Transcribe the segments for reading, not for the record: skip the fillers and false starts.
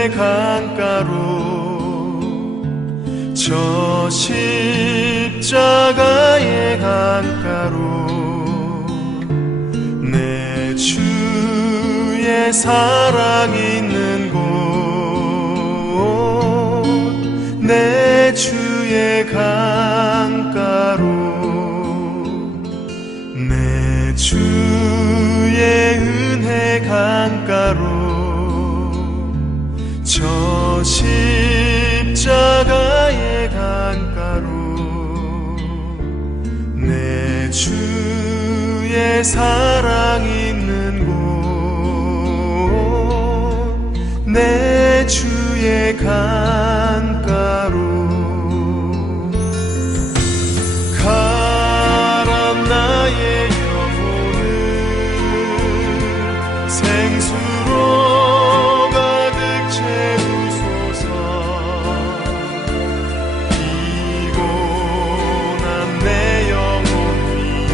주의 강가로 저 십자가의 강가로 내 주의 사랑 있는 곳 내 주의 강가로 내 주의 은혜 강가로 저 십자가의 강가로 내 주의 사랑 있는 곳 내 주의 강가로 가란 나의 영혼을 생수로 가득 채우소서 피곤한 내 영혼 위에 내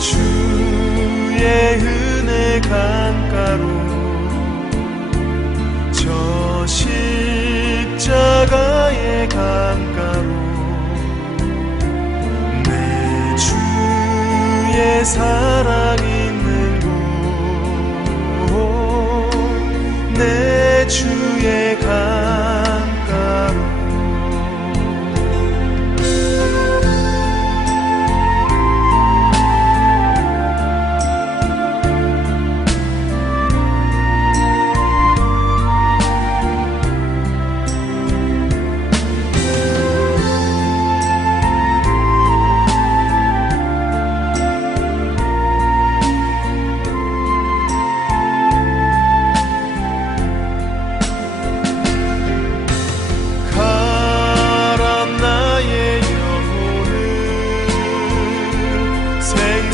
주의 은혜 강가로 저 십자가의 강가로 내 주의 사랑 있는 곳 내 주의 강가로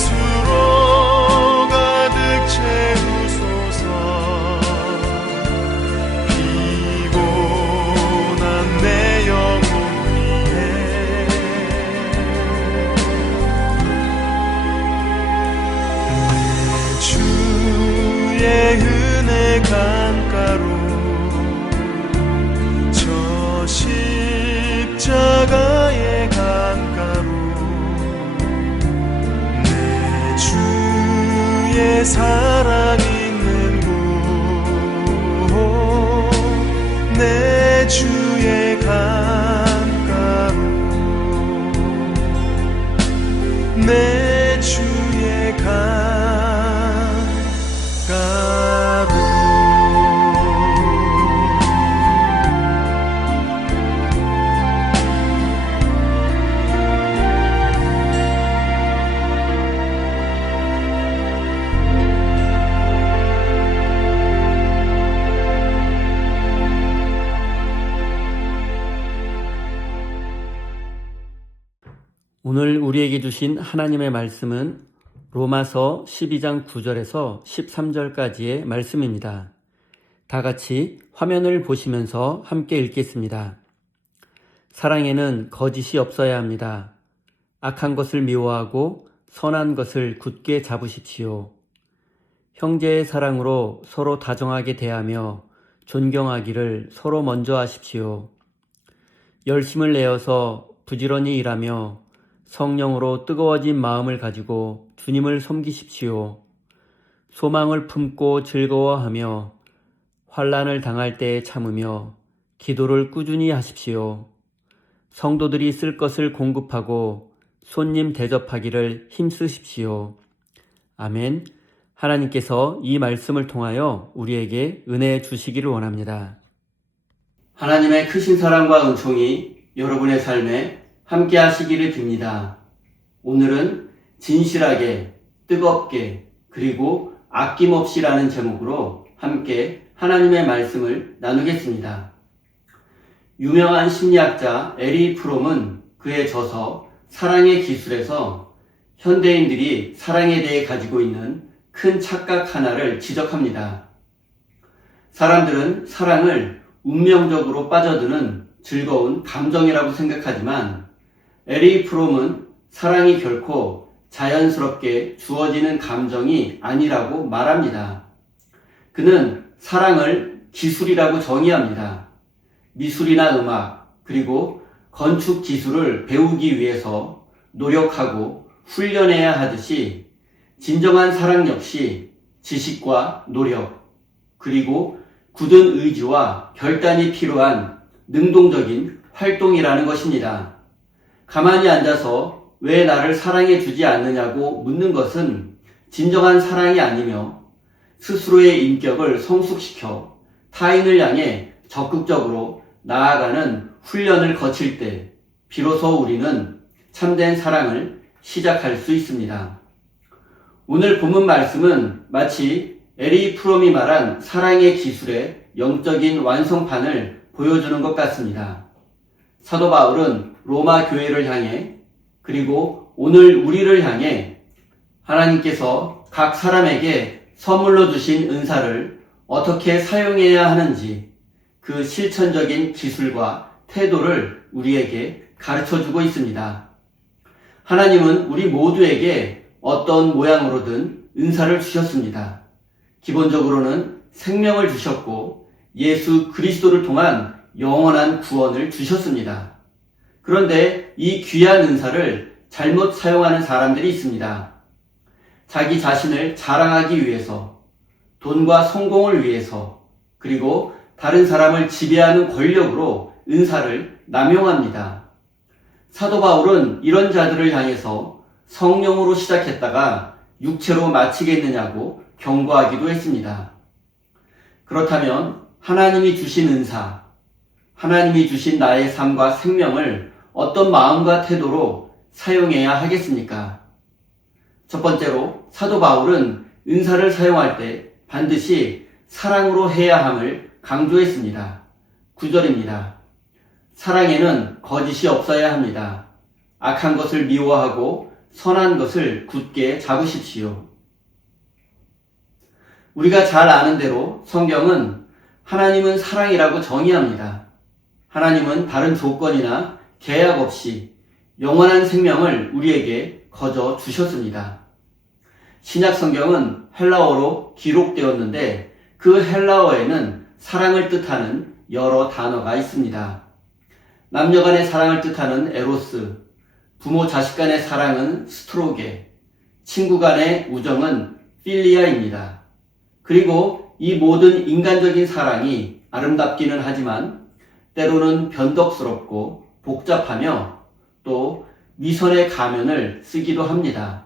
생수로 가득 채우소서 피곤한 내 영혼 위에 내 주의 은혜 강가로 저 십자가의 강가로 주의 사랑 있는 곳 내 주의 강가로 내 주의 강가로 오늘 우리에게 주신 하나님의 말씀은 로마서 12장 9절에서 13절까지의 말씀입니다. 다 같이 화면을 보시면서 함께 읽겠습니다. 사랑에는 거짓이 없어야 합니다. 악한 것을 미워하고 선한 것을 굳게 잡으십시오. 형제의 사랑으로 서로 다정하게 대하며 존경하기를 서로 먼저 하십시오. 열심을 내어서 부지런히 일하며 성령으로 뜨거워진 마음을 가지고 주님을 섬기십시오. 소망을 품고 즐거워하며 환난을 당할 때에 참으며 기도를 꾸준히 하십시오. 성도들이 쓸 것을 공급하고 손님 대접하기를 힘쓰십시오. 아멘. 하나님께서 이 말씀을 통하여 우리에게 은혜 주시기를 원합니다. 하나님의 크신 사랑과 은총이 여러분의 삶에 함께 하시기를 빕니다. 오늘은 진실하게, 뜨겁게, 그리고 아낌없이라는 제목으로 함께 하나님의 말씀을 나누겠습니다. 유명한 심리학자 에리 프롬은 그의 저서 사랑의 기술에서 현대인들이 사랑에 대해 가지고 있는 큰 착각 하나를 지적합니다. 사람들은 사랑을 운명적으로 빠져드는 즐거운 감정이라고 생각하지만 에리 프롬은 사랑이 결코 자연스럽게 주어지는 감정이 아니라고 말합니다. 그는 사랑을 기술이라고 정의합니다. 미술이나 음악, 그리고 건축 기술을 배우기 위해서 노력하고 훈련해야 하듯이 진정한 사랑 역시 지식과 노력, 그리고 굳은 의지와 결단이 필요한 능동적인 활동이라는 것입니다. 가만히 앉아서 왜 나를 사랑해 주지 않느냐고 묻는 것은 진정한 사랑이 아니며 스스로의 인격을 성숙시켜 타인을 향해 적극적으로 나아가는 훈련을 거칠 때 비로소 우리는 참된 사랑을 시작할 수 있습니다. 오늘 본문 말씀은 마치 에리 프롬이 말한 사랑의 기술의 영적인 완성판을 보여주는 것 같습니다. 사도 바울은 로마 교회를 향해 그리고 오늘 우리를 향해 하나님께서 각 사람에게 선물로 주신 은사를 어떻게 사용해야 하는지 그 실천적인 기술과 태도를 우리에게 가르쳐주고 있습니다. 하나님은 우리 모두에게 어떤 모양으로든 은사를 주셨습니다. 기본적으로는 생명을 주셨고 예수 그리스도를 통한 영원한 구원을 주셨습니다. 그런데 이 귀한 은사를 잘못 사용하는 사람들이 있습니다. 자기 자신을 자랑하기 위해서, 돈과 성공을 위해서, 그리고 다른 사람을 지배하는 권력으로 은사를 남용합니다. 사도 바울은 이런 자들을 향해서 성령으로 시작했다가 육체로 마치겠느냐고 경고하기도 했습니다. 그렇다면 하나님이 주신 은사, 하나님이 주신 나의 삶과 생명을 어떤 마음과 태도로 사용해야 하겠습니까? 첫 번째로 사도 바울은 은사를 사용할 때 반드시 사랑으로 해야 함을 강조했습니다. 9절입니다. 사랑에는 거짓이 없어야 합니다. 악한 것을 미워하고 선한 것을 굳게 잡으십시오. 우리가 잘 아는 대로 성경은 하나님은 사랑이라고 정의합니다. 하나님은 다른 조건이나 계약 없이 영원한 생명을 우리에게 거저 주셨습니다. 신약 성경은 헬라어로 기록되었는데 그 헬라어에는 사랑을 뜻하는 여러 단어가 있습니다. 남녀 간의 사랑을 뜻하는 에로스, 부모 자식 간의 사랑은 스트로게, 친구 간의 우정은 필리아입니다. 그리고 이 모든 인간적인 사랑이 아름답기는 하지만 때로는 변덕스럽고 복잡하며 또 위선의 가면을 쓰기도 합니다.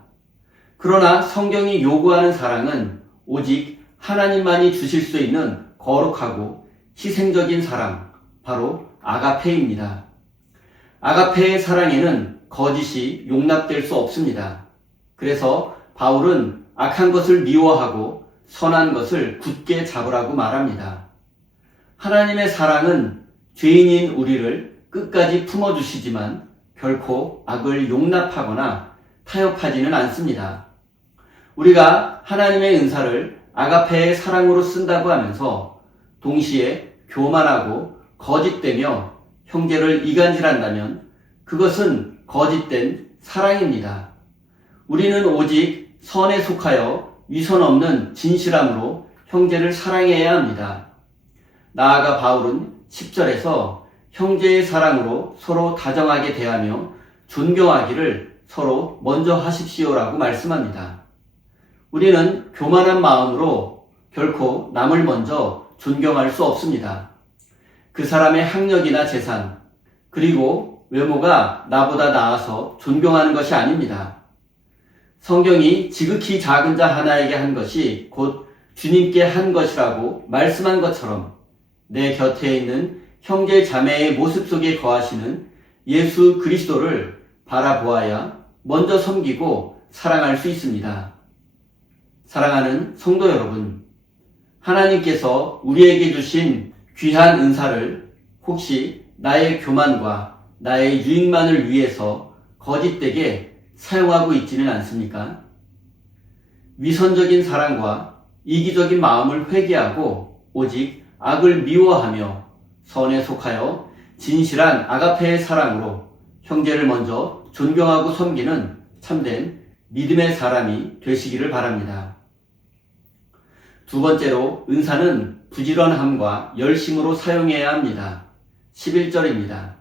그러나 성경이 요구하는 사랑은 오직 하나님만이 주실 수 있는 거룩하고 희생적인 사랑, 바로 아가페입니다. 아가페의 사랑에는 거짓이 용납될 수 없습니다. 그래서 바울은 악한 것을 미워하고 선한 것을 굳게 잡으라고 말합니다. 하나님의 사랑은 죄인인 우리를 끝까지 품어주시지만 결코 악을 용납하거나 타협하지는 않습니다. 우리가 하나님의 은사를 아가페의 사랑으로 쓴다고 하면서 동시에 교만하고 거짓되며 형제를 이간질한다면 그것은 거짓된 사랑입니다. 우리는 오직 선에 속하여 위선 없는 진실함으로 형제를 사랑해야 합니다. 나아가 바울은 10절에서 형제의 사랑으로 서로 다정하게 대하며 존경하기를 서로 먼저 하십시오라고 말씀합니다. 우리는 교만한 마음으로 결코 남을 먼저 존경할 수 없습니다. 그 사람의 학력이나 재산, 그리고 외모가 나보다 나아서 존경하는 것이 아닙니다. 성경이 지극히 작은 자 하나에게 한 것이 곧 주님께 한 것이라고 말씀한 것처럼 내 곁에 있는 형제 자매의 모습 속에 거하시는 예수 그리스도를 바라보아야 먼저 섬기고 사랑할 수 있습니다. 사랑하는 성도 여러분, 하나님께서 우리에게 주신 귀한 은사를 혹시 나의 교만과 나의 유익만을 위해서 거짓되게 사용하고 있지는 않습니까? 위선적인 사랑과 이기적인 마음을 회개하고 오직 악을 미워하며 선에 속하여 진실한 아가페의 사랑으로 형제를 먼저 존경하고 섬기는 참된 믿음의 사람이 되시기를 바랍니다. 두 번째로 은사는 부지런함과 열심으로 사용해야 합니다. 11절입니다.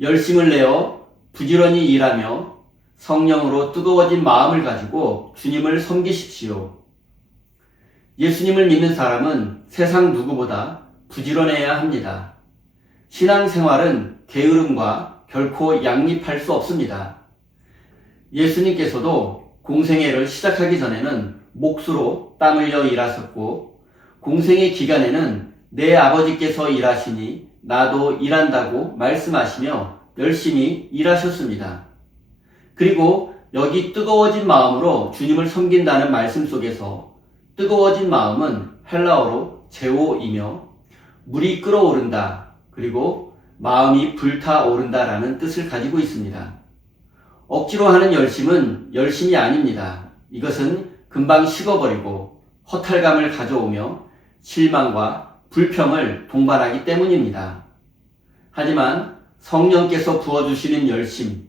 열심을 내어 부지런히 일하며 성령으로 뜨거워진 마음을 가지고 주님을 섬기십시오. 예수님을 믿는 사람은 세상 누구보다 부지런해야 합니다. 신앙생활은 게으름과 결코 양립할 수 없습니다. 예수님께서도 공생애를 시작하기 전에는 몫으로 땀 흘려 일하셨고 공생애 기간에는 내 아버지께서 일하시니 나도 일한다고 말씀하시며 열심히 일하셨습니다. 그리고 여기 뜨거워진 마음으로 주님을 섬긴다는 말씀 속에서 뜨거워진 마음은 헬라어로 제오이며 물이 끓어오른다 그리고 마음이 불타오른다라는 뜻을 가지고 있습니다. 억지로 하는 열심은 열심이 아닙니다. 이것은 금방 식어버리고 허탈감을 가져오며 실망과 불평을 동반하기 때문입니다. 하지만 성령께서 부어주시는 열심,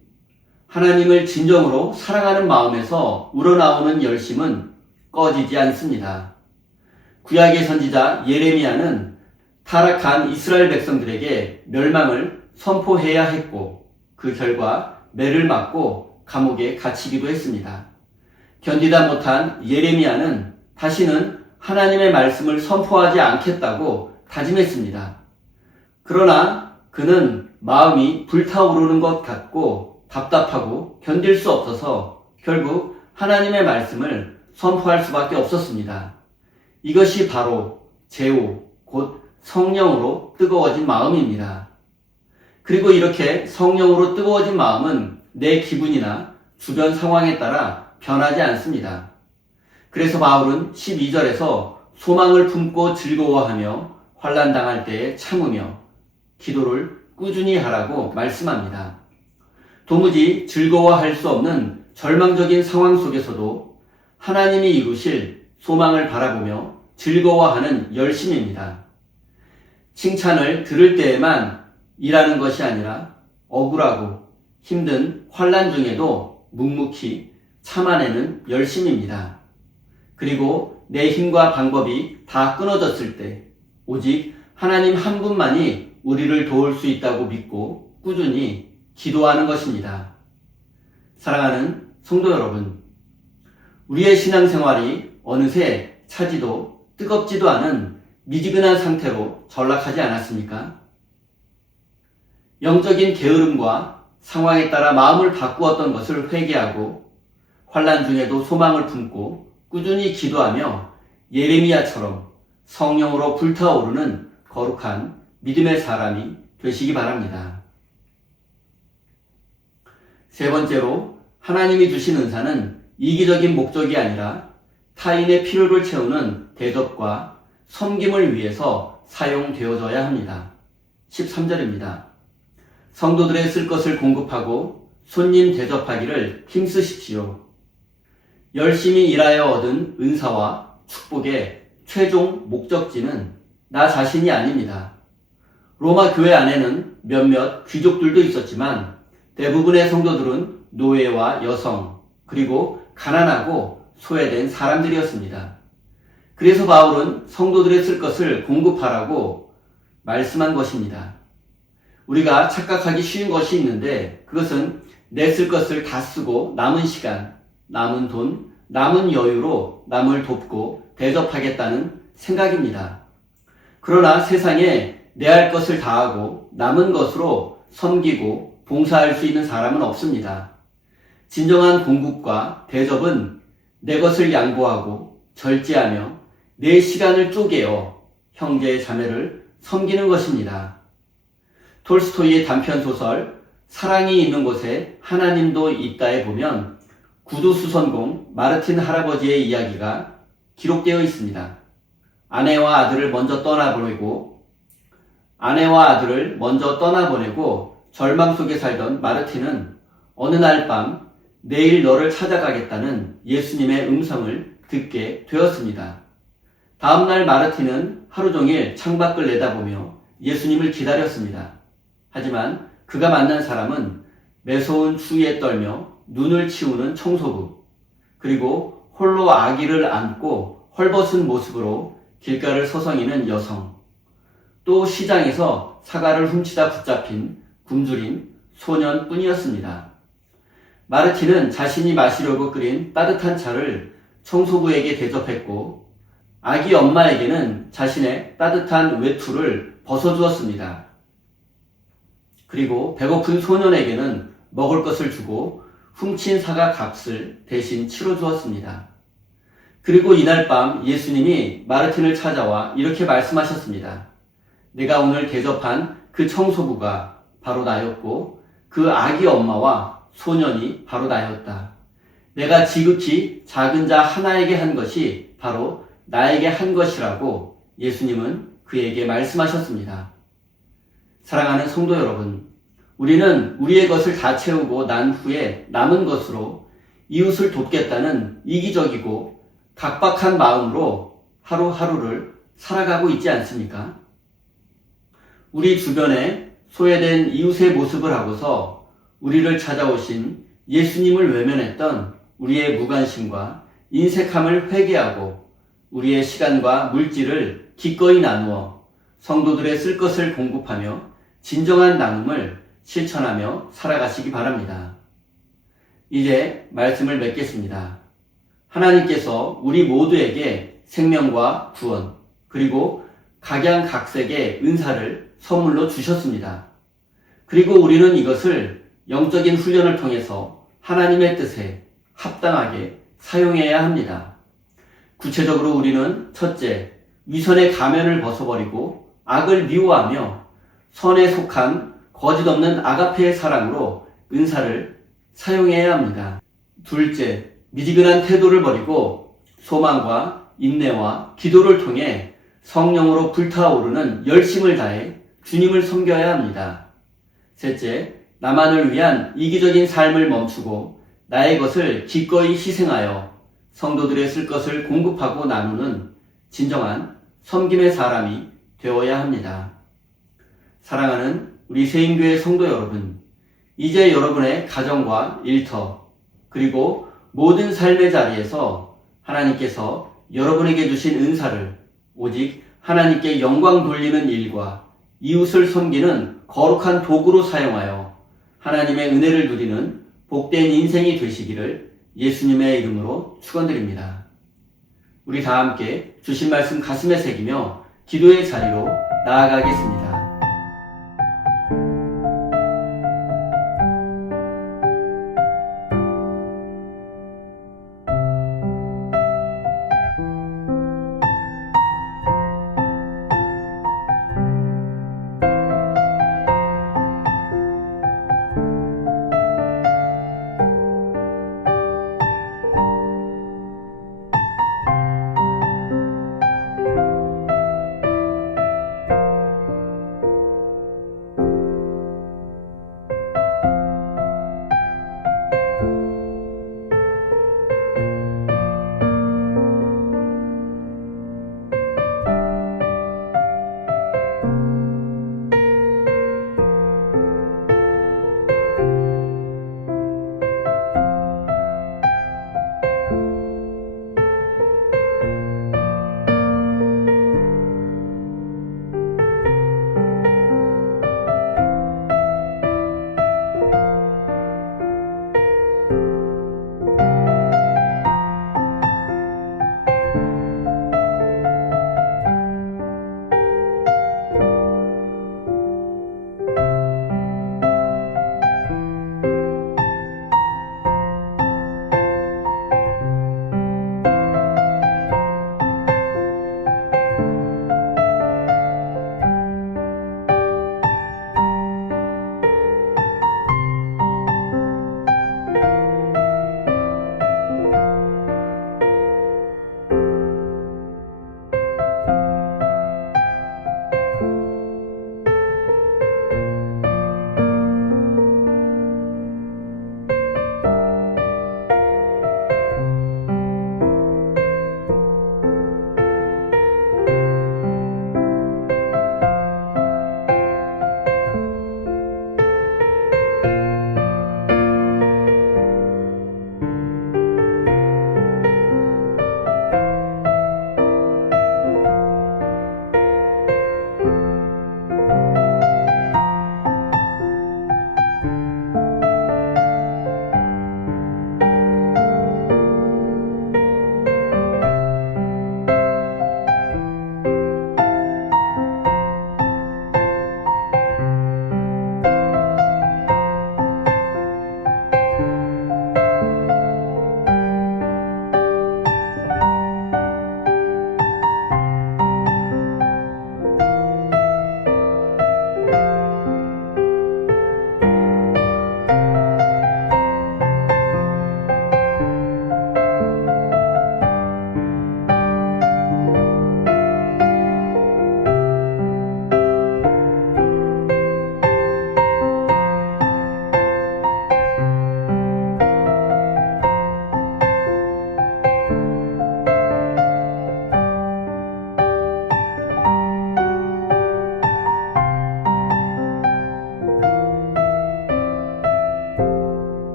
하나님을 진정으로 사랑하는 마음에서 우러나오는 열심은 꺼지지 않습니다. 구약의 선지자 예레미야는 타락한 이스라엘 백성들에게 멸망을 선포해야 했고 그 결과 매를 맞고 감옥에 갇히기도 했습니다. 견디다 못한 예레미야는 다시는 하나님의 말씀을 선포하지 않겠다고 다짐했습니다. 그러나 그는 마음이 불타오르는 것 같고 답답하고 견딜 수 없어서 결국 하나님의 말씀을 선포할 수밖에 없었습니다. 이것이 바로 제오, 곧 성령으로 뜨거워진 마음입니다. 그리고 이렇게 성령으로 뜨거워진 마음은 내 기분이나 주변 상황에 따라 변하지 않습니다. 그래서 바울은 12절에서 소망을 품고 즐거워하며 환난 당할 때에 참으며 기도를 꾸준히 하라고 말씀합니다. 도무지 즐거워할 수 없는 절망적인 상황 속에서도 하나님이 이루실 소망을 바라보며 즐거워하는 열심입니다. 칭찬을 들을 때에만 일하는 것이 아니라 억울하고 힘든 환난 중에도 묵묵히 참아내는 열심입니다. 그리고 내 힘과 방법이 다 끊어졌을 때 오직 하나님 한 분만이 우리를 도울 수 있다고 믿고 꾸준히 기도하는 것입니다. 사랑하는 성도 여러분, 우리의 신앙생활이 어느새 차지도 뜨겁지도 않은 미지근한 상태로 전락하지 않았습니까? 영적인 게으름과 상황에 따라 마음을 바꾸었던 것을 회개하고 환난 중에도 소망을 품고 꾸준히 기도하며 예레미야처럼 성령으로 불타오르는 거룩한 믿음의 사람이 되시기 바랍니다. 세 번째로 하나님이 주신 은사는 이기적인 목적이 아니라 타인의 필요를 채우는 대접과 섬김을 위해서 사용되어져야 합니다. 13절입니다. 성도들의 쓸 것을 공급하고 손님 대접하기를 힘쓰십시오. 열심히 일하여 얻은 은사와 축복의 최종 목적지는 나 자신이 아닙니다. 로마 교회 안에는 몇몇 귀족들도 있었지만 대부분의 성도들은 노예와 여성 그리고 가난하고 소외된 사람들이었습니다. 그래서 바울은 성도들의 쓸 것을 공급하라고 말씀한 것입니다. 우리가 착각하기 쉬운 것이 있는데 그것은 내 쓸 것을 다 쓰고 남은 시간, 남은 돈, 남은 여유로 남을 돕고 대접하겠다는 생각입니다. 그러나 세상에 내 할 것을 다하고 남은 것으로 섬기고 봉사할 수 있는 사람은 없습니다. 진정한 공급과 대접은 내 것을 양보하고 절제하며 내 시간을 쪼개어 형제 자매를 섬기는 것입니다. 톨스토이의 단편소설 사랑이 있는 곳에 하나님도 있다에 보면 구두수선공 마르틴 할아버지의 이야기가 기록되어 있습니다. 아내와 아들을 먼저 떠나보내고 절망 속에 살던 마르틴은 어느 날 밤 내일 너를 찾아가겠다는 예수님의 음성을 듣게 되었습니다. 다음날 마르틴은 하루 종일 창밖을 내다보며 예수님을 기다렸습니다. 하지만 그가 만난 사람은 매서운 추위에 떨며 눈을 치우는 청소부, 그리고 홀로 아기를 안고 헐벗은 모습으로 길가를 서성이는 여성, 또 시장에서 사과를 훔치다 붙잡힌 굶주린 소년뿐이었습니다. 마르티는 자신이 마시려고 끓인 따뜻한 차를 청소부에게 대접했고 아기 엄마에게는 자신의 따뜻한 외투를 벗어주었습니다. 그리고 배고픈 소년에게는 먹을 것을 주고 훔친 사과 값을 대신 치러주었습니다. 그리고 이날 밤 예수님이 마르틴을 찾아와 이렇게 말씀하셨습니다. 내가 오늘 대접한 그 청소부가 바로 나였고 그 아기 엄마와 소년이 바로 나였다. 내가 지극히 작은 자 하나에게 한 것이 바로 나에게 한 것이라고 예수님은 그에게 말씀하셨습니다. 사랑하는 성도 여러분, 우리는 우리의 것을 다 채우고 난 후에 남은 것으로 이웃을 돕겠다는 이기적이고 각박한 마음으로 하루하루를 살아가고 있지 않습니까? 우리 주변에 소외된 이웃의 모습을 하고서 우리를 찾아오신 예수님을 외면했던 우리의 무관심과 인색함을 회개하고 우리의 시간과 물질을 기꺼이 나누어 성도들의 쓸 것을 공급하며 진정한 나눔을 실천하며 살아가시기 바랍니다. 이제 말씀을 맺겠습니다. 하나님께서 우리 모두에게 생명과 구원 그리고 각양각색의 은사를 선물로 주셨습니다. 그리고 우리는 이것을 영적인 훈련을 통해서 하나님의 뜻에 합당하게 사용해야 합니다. 구체적으로 우리는 첫째, 위선의 가면을 벗어버리고 악을 미워하며 선에 속한 거짓 없는 아가페의 사랑으로 은사를 사용해야 합니다. 둘째, 미지근한 태도를 버리고 소망과 인내와 기도를 통해 성령으로 불타오르는 열심을 다해 주님을 섬겨야 합니다. 셋째, 나만을 위한 이기적인 삶을 멈추고 나의 것을 기꺼이 희생하여 성도들의 쓸 것을 공급하고 나누는 진정한 섬김의 사람이 되어야 합니다. 사랑하는 우리 세인교회 성도 여러분, 이제 여러분의 가정과 일터 그리고 모든 삶의 자리에서 하나님께서 여러분에게 주신 은사를 오직 하나님께 영광 돌리는 일과 이웃을 섬기는 거룩한 도구로 사용하여 하나님의 은혜를 누리는 복된 인생이 되시기를 예수님의 이름으로 축원드립니다. 우리 다 함께 주신 말씀 가슴에 새기며 기도의 자리로 나아가겠습니다.